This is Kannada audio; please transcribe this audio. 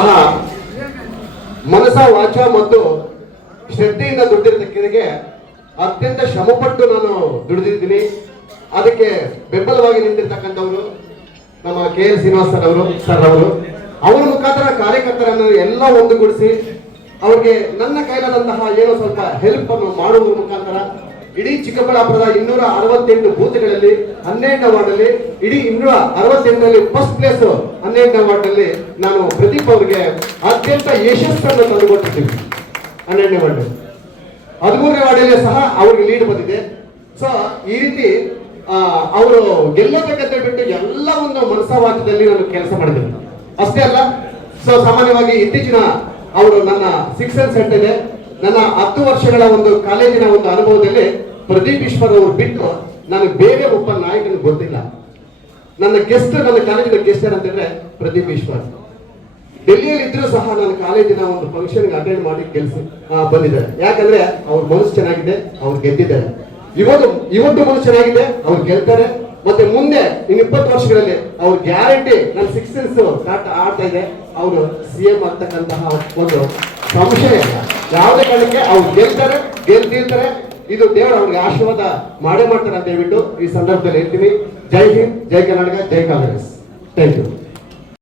ಸಹ ಮನಸ ವಾಚ ಮತ್ತು ಶ್ರದ್ಧೆಯಿಂದ ದುಡ್ಡಿರೋದಕ್ಕೆ ಅತ್ಯಂತ ಶ್ರಮಪಟ್ಟು ನಾನು ದುಡಿದಿದ್ದೀನಿ ಅದಕ್ಕೆ ಬೆಂಬಲವಾಗಿ ನಿಂತಿರ್ತಕ್ಕಂಥವ್ರು ನಮ್ಮ ಕೆ ಎಲ್ ಶ್ರೀನಿವಾಸ್ ಸರ್ ಅವರು ಸರ್ ಅವರು. ಅವರ ಮುಖಾಂತರ ಕಾರ್ಯಕರ್ತರನ್ನು ಎಲ್ಲ ಒಂದುಗೂಡಿಸಿ ಅವ್ರಿಗೆ ನನ್ನ ಕೈಲಾದಂತಹ ಏನೋ ಸ್ವಲ್ಪ ಹೆಲ್ಪ್ ಅನ್ನು ಮಾಡುವ ಮುಖಾಂತರ ಇಡೀ ಚಿಕ್ಕಬಳ್ಳಾಪುರದ ಇನ್ನೂರ ಅರವತ್ತೆಂಟು ಬೂತ್ಗಳಲ್ಲಿ ಹನ್ನೆರಡನೇ ವಾರ್ಡಲ್ಲಿ ಇಡೀ ಇನ್ನೂರ ಅರವತ್ತೆಂಟರಲ್ಲಿ ಫಸ್ಟ್ ಪ್ಲೇಸ್ ಹನ್ನೆರಡನೇ ವಾರ್ಡಲ್ಲಿ ನಾನು ಪ್ರದೀಪ್ ಅವರಿಗೆ ಅತ್ಯಂತ ಯಶಸ್ಸನ್ನು ತಂದುಕೊಟ್ಟಿದ್ದೀವಿ. ಹನ್ನೆರಡನೇ ವಾರ್ಡ್ ಹದಿಮೂರನೇ ವಾರ್ಡಲ್ಲಿ ಸಹ ಅವ್ರಿಗೆ ಲೀಡ್ ಬಂದಿದೆ. ಸೊ ಈ ರೀತಿ ಅವರು ಗೆಲ್ಲಬೇಕಂತ ಬಿಟ್ಟು ಎಲ್ಲ ಒಂದು ಮನಸ್ಸವಾಚದಲ್ಲಿ ನಾನು ಕೆಲಸ ಮಾಡಿದ್ದೇನೆ ಅಷ್ಟೇ ಅಲ್ಲ, ಸೊ, ಸಾಮಾನ್ಯವಾಗಿ ಇತ್ತೀಚಿನ ಅವರು ನನ್ನ ಸಿಕ್ಸನ್ ಸೆಟ್ ಇದೆ. ನನ್ನ ಹತ್ತು ವರ್ಷಗಳ ಒಂದು ಕಾಲೇಜಿನ ಒಂದು ಅನುಭವದಲ್ಲಿ ಪ್ರದೀಪ್ ಈಶ್ವರ್ ಅವರು ಬಿಟ್ಟು ನನಗೆ ಬೇರೆ ಒಬ್ಬ ನಾಯಕನಿಗೆ ಗೊತ್ತಿಲ್ಲ. ನನ್ನ ಗೆಸ್ಟ್ ನನ್ನ ಕಾಲೇಜಿನ ಗೆಸ್ಟ್ ಅಂತಂದ್ರೆ ಪ್ರದೀಪ್ ವಿಶ್ವಾಸ್. ಡೆಲ್ಲಿಯಲ್ಲಿ ಇದ್ರೂ ಸಹ ನನ್ನ ಕಾಲೇಜಿನ ಒಂದು ಫಂಕ್ಷನ್ ಅಟೆಂಡ್ ಮಾಡಿ ಕೆಲಸ ಬಂದಿದ್ದಾರೆ. ಯಾಕಂದ್ರೆ ಅವ್ರ ಮನಸ್ಸು ಚೆನ್ನಾಗಿದೆ, ಅವ್ರು ಗೆದ್ದಿದ್ದಾರೆ. ಇವತ್ತು ಇವತ್ತು ಮನಸ್ಸು ಚೆನ್ನಾಗಿದೆ, ಅವ್ರು ಗೆಲ್ತಾರೆ. ಮತ್ತೆ ಮುಂದೆ, ಇನ್ನು ಇಪ್ಪತ್ತು ವರ್ಷಗಳಲ್ಲಿ ಅವ್ರ ಗ್ಯಾರಂಟಿ ನನ್ನ ಸಿಕ್ಸ್ ಸೆನ್ಸ್ ಆಡ್ತಾ ಇದೆ ಅವರು ಸಿ ಎಂ ಆಗ್ತಕ್ಕಂತಹ ಒಂದು ಸಂಶಯ ಇಲ್ಲ. ಯಾವುದೇ ಕಾರಣಕ್ಕೆ ಅವ್ರು ಗೆಲ್ತಾರೆ, ಗೆಲ್ತಿರ್ತಾರೆ ಇದು ದೇವರ ಅವ್ರಿಗೆ ಆಶೀರ್ವಾದ ಮಾಡೇ ಮಾಡ್ತಾರೆ ಅಂತ ಹೇಳ್ಬಿಟ್ಟು ಈ ಸಂದರ್ಭದಲ್ಲಿ ಹೇಳ್ತೀನಿ. ಜೈ ಹಿಂದ್, ಜೈ ಕರ್ನಾಟಕ, ಜೈ ಕಾಂಗ್ರೆಸ್. Thank you